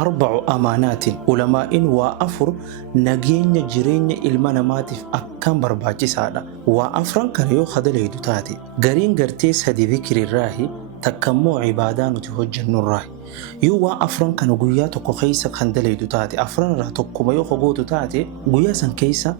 4 أمانات علماء وأفر نجين جرين المناماتف أكم برباجي سادا وأفرن كان يو خدلي دوتاتي غرين غرتي سدي ذكر الراهي تكمو عبادان تهجن الراهي يو وأفرن كانوا قوياتو كخيسة خندلي دوتاتي أفرن راه تكما يو خغو دوتاتي قوياسا كيسا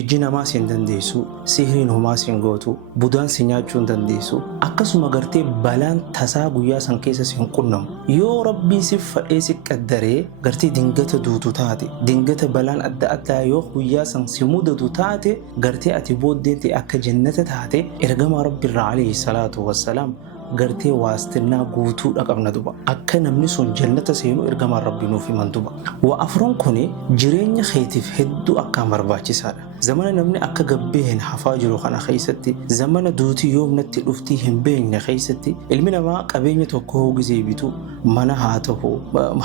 ijji namaa siin dandeessu, sihiriin homaa siin gootu, budaan si nyaachuu hin dandeessu. Akkasuma gartee balaan tasaa guyyaa san keessa si hin qunnamu. Yoo rabbiin si fadhee si qaddaree gartee dingata duutu taate, dingata balaan adda addaa yoo guyyaa san si mudatu taate, gartee ati booddeetti akka jannata taate ergamaa rabbiirraa alayhi salaatu wassalaam gartee waastinnaa guutuudha qabna duba. Akka namni sun jannata seenu ergamaa rabbii nuuf himan duba. Waa afran kuni jireenya keetiif hedduu akkaan barbaachisaadha. Zamana namni akka gabbee hin hafaa jiru kana keessatti, zamana duutii yoomnatti dhuftii hin beekne keessatti, ilmi namaa qabeenya tokko gisee bitu, mana haa ta'u,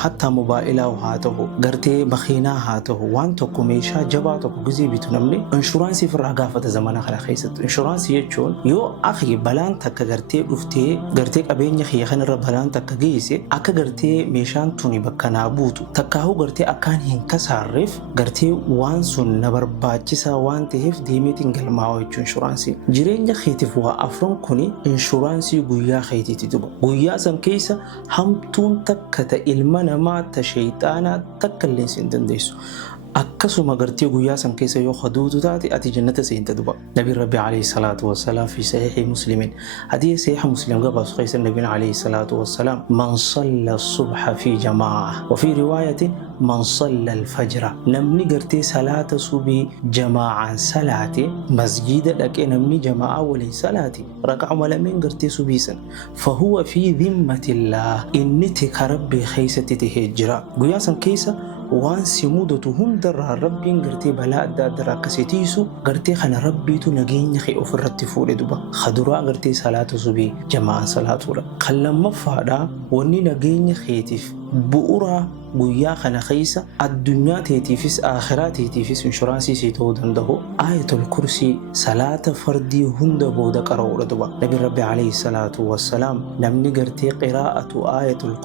hattaa mobaayilaa haa ta'u, gartee makiinaa haa ta'u, waan tokko meeshaa jabaa tokko gisee bitu namni inshuraansii irraa gaafata zamana kana keessatti. Inshuraansii jechuun yoo akhi balaan takka gartee dhuftee gartee qabeenya kiyya kanarra balaan takka geesse akka gartee meeshaan tuni bakka naa buutu takkaahu gartee akkaan hin kasaarreef gartee waan sun na barbaachisa waan ta'eef deemeetiin galmaa'u jechuun inshuraansii. Jireenya keetiif waa afran kuni inshuraansii guyyaa keetiiti duba. Guyyaa san keessa hamtuun takka ta ilma namaa ta shayxaanaa takka illee hin dandeessu. akkasuma gartee guyyaa san keessa yoo haduutu taate ati jannata seenta duba. Nabi Rabbi alayhi salatu wassalam fi sahih Muslimin hadith sahih Muslim gabas khaysa Nabi alayhi salatu wassalam man salla as-subha fi jama'ah wa fi riwayatin man salla al-fajr namni gartee salata subi jama'an salati masjida daqe namni jama'a wali salati raka'a malamin gartee subisan fa huwa fi dhimmatillah inni tikarabbi khaysati tahijra. Guyyaa san keessa waan si mudatu hundarraa rabbiin gartee balaa adda addaa akkasitiisu gartee kana rabbiitu nageenya kee ofirratti fuudhe duba. Khaduraa gartee salaata subii jama'a salaatuudha. Kan lammaffaadha wanni nageenya keetiif bu'uuraa guyyaa kana keessa addunyaa teetiifis akhiraa teetiifis inshuraansii si ta'uu danda'u ayatul kursii salaata fardii hunda booda qara'uudha duba. Nabi Rabbi alayhi salatu wassalam namni gartee qiraa'atu ayatul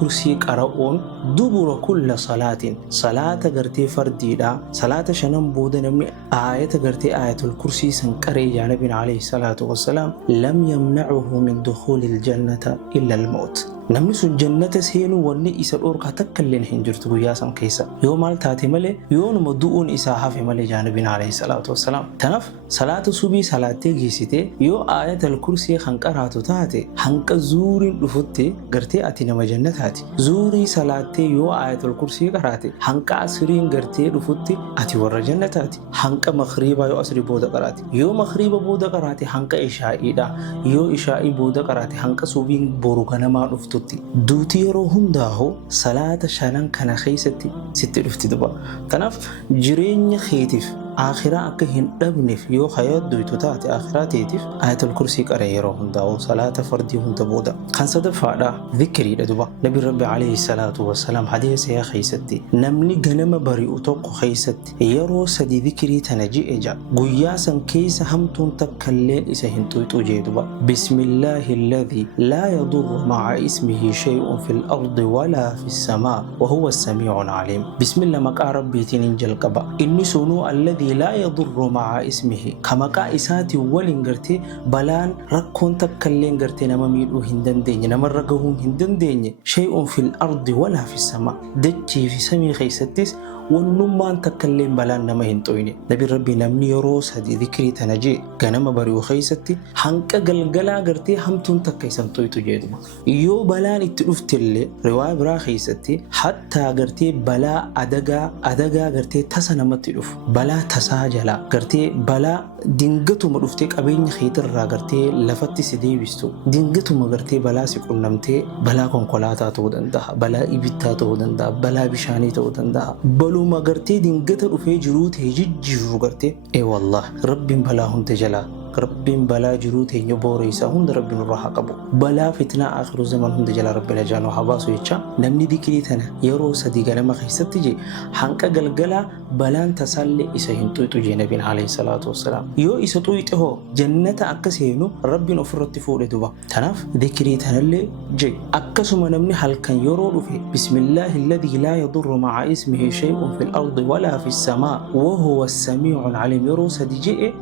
kursii qara'uun dubura kulla salaatin salaata gartee fardiidha salaata shanan booda namni ayata gartee ayatul kursii san qaree yaa Nabi alayhi salatu wassalam lam yamna'uhu min dukhulil jannata illa al-maut. namni sun jannata seenu wanni isa dhorka takka illee hin jirtu guyyaa san keessa yoo maal taate malee yoo nama du'uun isaa hafe malee yaa Nabi alayhi salatu wassalam. Tanaaf salaata subii salaattee geessite yoo ayatul kursii kan qaraatu taate hanqa zuuriin dhufutti gartee ati nama jannataati. Zuurii salaattee yoo ayatul kursii qaraate hanqa asriin gartee dhufutti ati warra jannataati. Hanqa maghriba yoo asrii booda qaraate yoo maghriba booda qaraate hanqa ishaa'iidha. Yoo ishaa'ii booda qaraate hanqa subiin boru ganamaa dhuftu duuti yeroo hundaahu salaata shanan kana keessatti sitti dhufti duba. Tanaaf jireenya keetiif akhiraa akka hin dhabneef yoo hayaddoytu taate akhiraa teetiif ayatul kursii qaree yeroo hundaahu salaata fardii hunda booda. Kan sadaffaadha dhikriidha duba. Nabi Rabbi alayhi salatu wassalam hadiisa yaa keessatti namni ganama bari'u tokko keessatti yeroo sadi dhikrii tana ji'e ja guyyaa san keessa hamtuun takkalleen isa hin tuyxuu jee duba. Bismillahi alladhi laa yadurru ma'a ismihi shay'un fil ardi wala fis samaa wa huwa as-sami'u al-alim. Bismillah maqaa rabbiitiin jalqaba inni sunuu alladhi لا يضر مع اسمه كما قا إساتي ولين غرتي بلان ركون تكلين غرتي نما ميدو هندن ديني نما رغوهم هندن ديني شيء في الأرض ولا في السماء دجي في سمي خيستيس ونمان تكلم بلان نما هنتويني. نبي ربي نمني يروس هدي ذكري تنجي غنما بريو خيستي حنقا غلغلا غرتي همتون تكيسن تويتو جيدما يو بلان اتلفتل رواية برا خيستي حتى غرتي بلا أدغا غرتي تسنمت لف بلا تساجلا غرتي بلا دينغتو مدفتك أبين خيتر را غرتي لفتي سدي بستو دينغتو مغرتي بلا سيكون نمتي بلا كونكولاتا تودندا بلا إبتا تودندا بلا بشاني تودندا لما غرتي دينغتا رفي جروت هجي جرو غرتي اي والله رب بلاهم تجلا ربين بلا جروت هنيو بوريسا هند ربين الراح قبو بلا فتنة آخر الزمن هند جل رب لجان وحباسو يتشا نمني ذكري تنا يرو صدي قلما خيست تجي حنكا قلقلا بلان تسالي إسا هنتويتو جي نبين عليه الصلاة والسلام يو إسا تويته جنة أكسينو ربين أفرت فول دوبا تناف ذكري تنا اللي جي أكسو من نمني هل كان يرو في بسم الله الذي لا يضر مع اسمه شيء في الأرض ولا في السماء وهو السميع العليم يرو صدي جي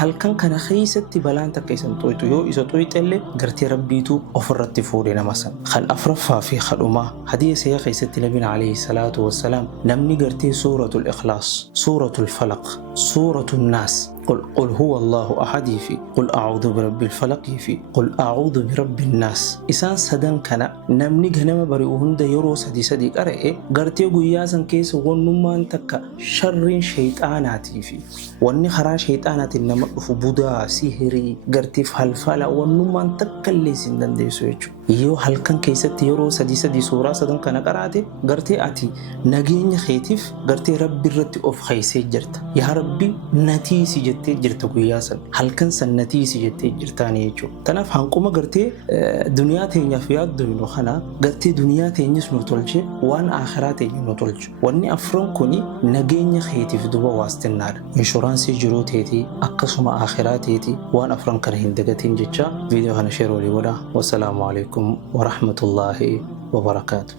هل كان خيست بلان تكيسن تويتو يو إسا تويت اللي قرتي ربيتو أفرت فولنا مثلا خل أفرفها في خلوما حديث يا خيست نبينا عليه الصلاة والسلام نمني قرتي سورة الإخلاص سورة الفلق سورة الناس قل هو الله أحد في قل أعوذ برب الفلق في قل أعوذ برب الناس إسان سدن كنا نمني غنما بريوهن دا يرو سدي سدي قرأي قرتي قياسا كيس ونمان تكا شر شيطاناتي في واني خرا شيطانات إنما فبودا سيهري قرتي فالفالا ونمان تكا اللي سندن دي سويتشو يو halkan keessatti yeroo sadii suuraa sadan kana qaraate gartee ati nageenya keetiif gartee rabbi irratti of kaysee jirta yaa rabbi natiisi jettee jirta guyyaa san halkan san natiisi jettee jirtaani jechuudha. Tanaaf hanquma gartee duniyaa teenyaaf yaaddu kana gartee duniyaa teenyis nu tolche waan akhiraa teenya nu tolchu wanni afran kuni nageenya keetiif duba waastinnaadha. Inshuraansii jiruu teetii akkasuma akhiraa teetii waan afran kana hin dagatiin jecha viidiyoo kana sheer walii godhaa. Wassalaamu alaikum ورحمة الله وبركاته.